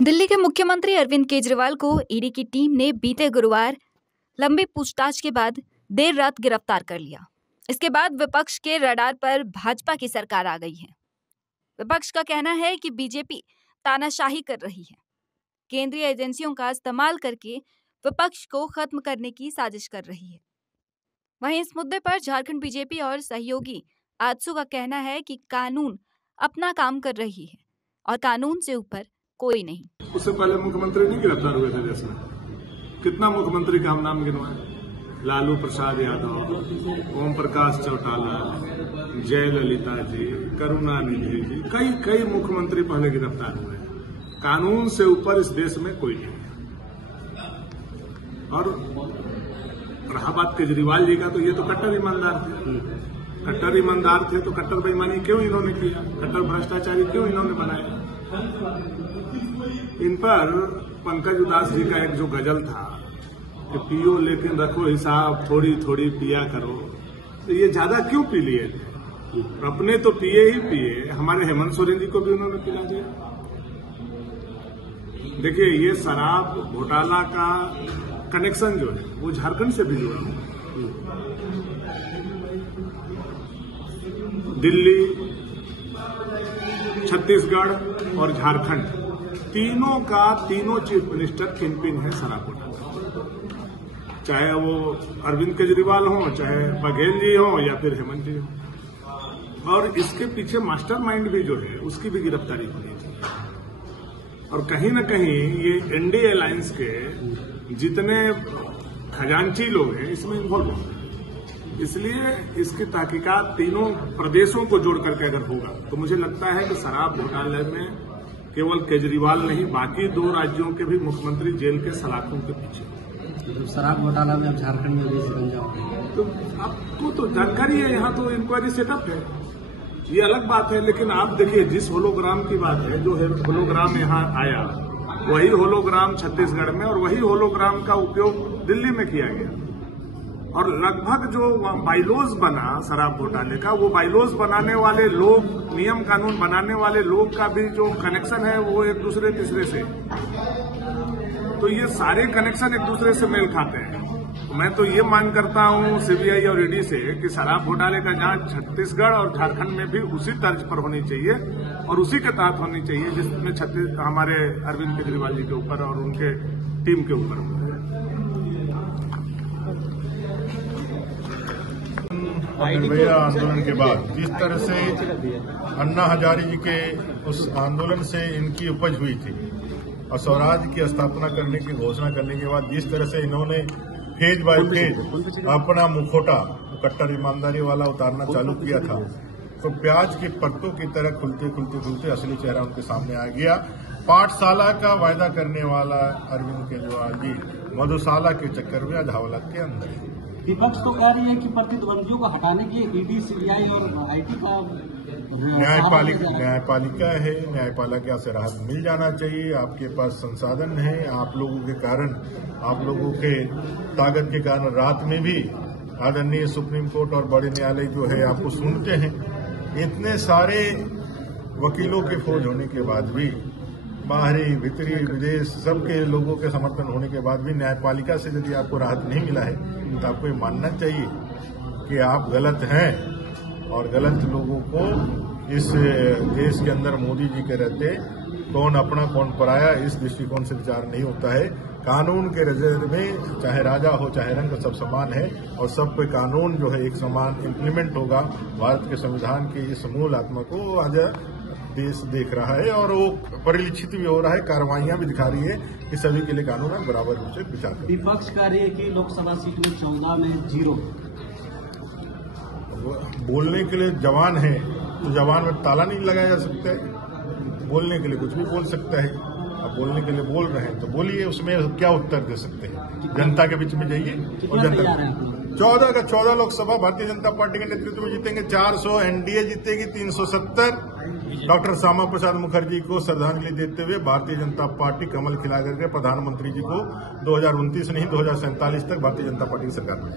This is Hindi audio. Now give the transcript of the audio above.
दिल्ली के मुख्यमंत्री अरविंद केजरीवाल को ईडी की टीम ने बीते गुरुवार लंबी पूछताछ के बाद देर रात गिरफ्तार कर लिया। इसके बाद विपक्ष के रडार पर भाजपा की सरकार आ गई है। विपक्ष का कहना है कि बीजेपी तानाशाही कर रही है, केंद्रीय एजेंसियों का इस्तेमाल करके विपक्ष को खत्म करने की साजिश कर रही है। वहीं इस मुद्दे पर झारखंड बीजेपी और सहयोगी आजसू का कहना है कि कानून अपना काम कर रही है और कानून से ऊपर कोई नहीं। उससे पहले मुख्यमंत्री नहीं गिरफ्तार हुए थे देश में। कितना मुख्यमंत्री का हम नाम गिनवाए? लालू प्रसाद यादव, ओम प्रकाश चौटाला, जयललिता जी, करुणानिधि जी, कई मुख्यमंत्री पहले गिरफ्तार हुए। कानून से ऊपर इस देश में कोई नहीं है। और रहा बात केजरीवाल जी का, तो ये तो कट्टर ईमानदार थे। कट्टर ईमानदार थे तो कट्टर बेईमानी क्यों इन्होंने किया? कट्टर भ्रष्टाचारी क्यों इन्होंने बनाया? इन पर पंकज उदास जी का एक जो गजल था कि पियो लेकिन रखो हिसाब, थोड़ी थोड़ी पिया करो, तो ये ज्यादा क्यों पी लिए थे? अपने तो पिए ही पिए, हमारे हेमंत सोरेन जी को भी उन्होंने पिला दिया। देखिए, ये शराब घोटाला का कनेक्शन जो है वो झारखंड से भी जुड़ा है। दिल्ली, छत्तीसगढ़ और झारखंड, तीनों चीफ मिनिस्टर किंगपिन है शराब घोटाला। चाहे वो अरविंद केजरीवाल हो, चाहे बघेल जी हो, या फिर हेमंत जी हो। और इसके पीछे मास्टरमाइंड भी जो है उसकी भी गिरफ्तारी होनी चाहिए। और कहीं न कहीं ये एनडीए अलायंस के जितने खजांची लोग हैं इसमें इन्वॉल्व हो, इसलिए इसकी तहकीकात तीनों प्रदेशों को जोड़ करके अगर होगा तो मुझे लगता है कि शराब घोटाले में केवल केजरीवाल नहीं, बाकी 2 राज्यों के भी मुख्यमंत्री जेल के सलाखों के पीछे। तो शराब घोटाला में अब झारखंड में भी बन जाओगे तो आपको तो जानकारी है, यहाँ तो इंक्वायरी सेटअप है, ये अलग बात है। लेकिन आप देखिए, जिस होलोग्राम की बात है, जो होलोग्राम यहाँ आया, वही होलोग्राम छत्तीसगढ़ में और वही होलोग्राम का उपयोग दिल्ली में किया गया। और लगभग जो बाइलॉज बना शराब घोटाले का, वो बाइलॉज बनाने वाले लोग, नियम कानून बनाने वाले लोग का भी जो कनेक्शन है वो एक दूसरे तीसरे से, तो ये सारे कनेक्शन एक दूसरे से मेल खाते हैं। मैं तो ये मांग करता हूँ सीबीआई और ईडी से कि शराब घोटाले का जांच छत्तीसगढ़ और झारखंड में भी उसी तर्ज पर होनी चाहिए और उसी के तहत होनी चाहिए जिसमें हमारे अरविंद केजरीवाल जी के ऊपर और उनके टीम के ऊपर। निर्भया आंदोलन के बाद जिस तरह से अन्ना हजारे जी के उस आंदोलन से इनकी उपज हुई थी और स्वराज की स्थापना करने की घोषणा करने के बाद जिस तरह से इन्होंने फेज बाय फेज अपना मुखौटा कट्टर ईमानदारी वाला उतारना चालू किया था, तो प्याज की परतों की तरह खुलते असली चेहरा उनके सामने आ गया। पाठशाला का वायदा करने वाला अरविंद केजरीवाल जी मधुशाला के चक्कर में आज हवाला के अंदर है। विपक्ष तो कह रही है कि प्रतिद्वंदियों को हटाने के ईडी, सीबीआई और आईटी का न्यायपालिका है, न्यायपालिका से राहत मिल जाना चाहिए। आपके पास संसाधन है, आप लोगों के कारण, आप लोगों के ताकत के कारण रात में भी आदरणीय सुप्रीम कोर्ट और बड़े न्यायालय जो है आपको सुनते हैं। इतने सारे वकीलों के फौज होने के बाद भी, बाहरी भीतरी विदेश सबके लोगों के समर्थन होने के बाद भी न्यायपालिका से यदि आपको राहत नहीं मिला है तो आपको ये मानना चाहिए कि आप गलत हैं और गलत लोगों को इस देश के अंदर मोदी जी के रहते कौन अपना कौन पराया, इस दृष्टिकोण से विचार नहीं होता है। कानून के नजर में चाहे राजा हो चाहे रंग, सब समान है और सब पे कानून जो है एक समान इम्प्लीमेंट होगा। भारत के संविधान की इस मूल आत्मा को आज देश देख रहा है और वो परिलक्षित भी हो रहा है, कार्रवाइयां भी दिखा रही है कि सभी के लिए कानून में बराबर रूप से विचार करें। विपक्ष कह रही है कि लोकसभा सीट में 14 में 0। बोलने के लिए जवान है तो जवान में ताला नहीं लगाया जा सकता है। बोलने के लिए कुछ भी बोल सकता है। अब बोलने के लिए बोल रहे हैं तो बोलिए, उसमें क्या उत्तर दे सकते हैं? जनता के बीच में जाइए और जनता 14 का 14 लोकसभा भारतीय जनता पार्टी के नेतृत्व में जीतेंगे। 400 एनडीए जीतेगी, 370। डॉक्टर श्यामा प्रसाद मुखर्जी को श्रद्धांजलि देते हुए भारतीय जनता पार्टी कमल खिला करके प्रधानमंत्री जी को 2029 नहीं 2047 तक भारतीय जनता पार्टी की सरकार में